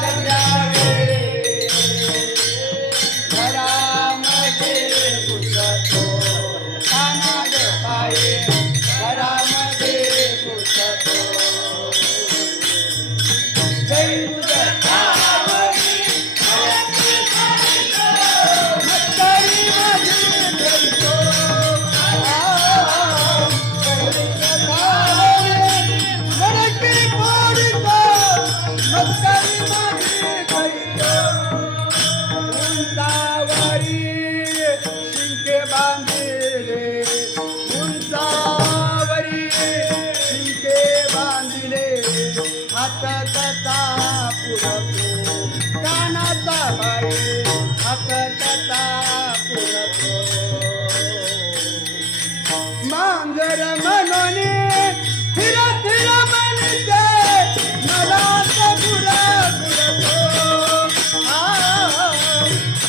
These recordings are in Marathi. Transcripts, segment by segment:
Thank you. हककता पुरतो कानाचा बाई हककता पुरतो मांजर मनोनी फिरत रमणते मला पुरा पुरतो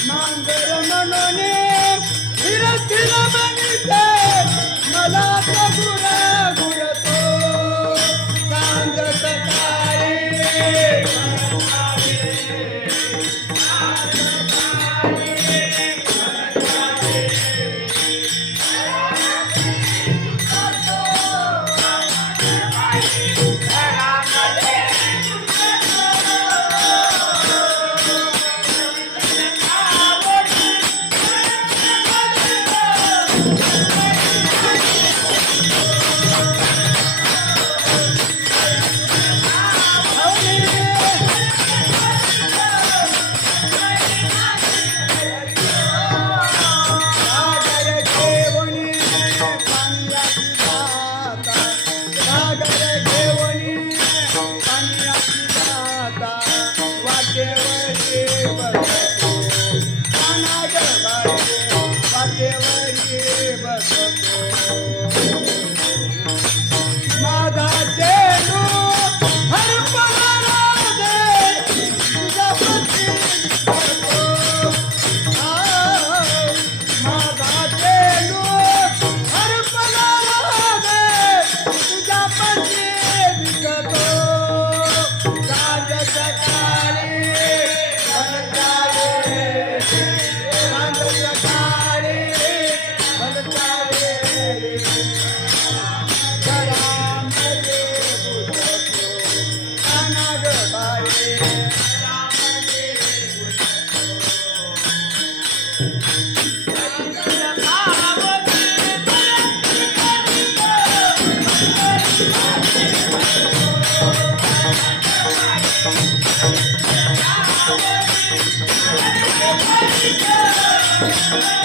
मांजर मनोनी फिरत रमणते मला पुरा Música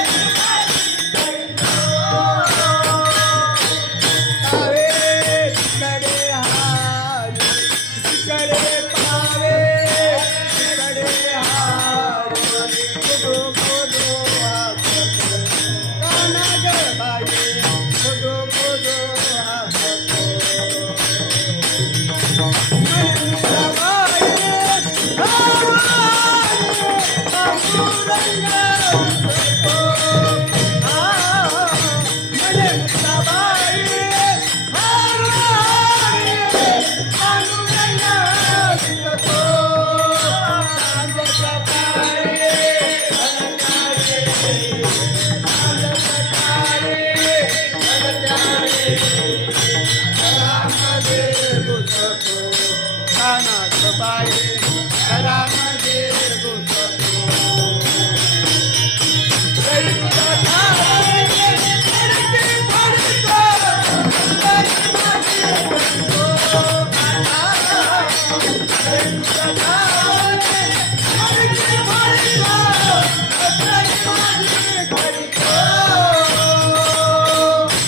गोपाले राम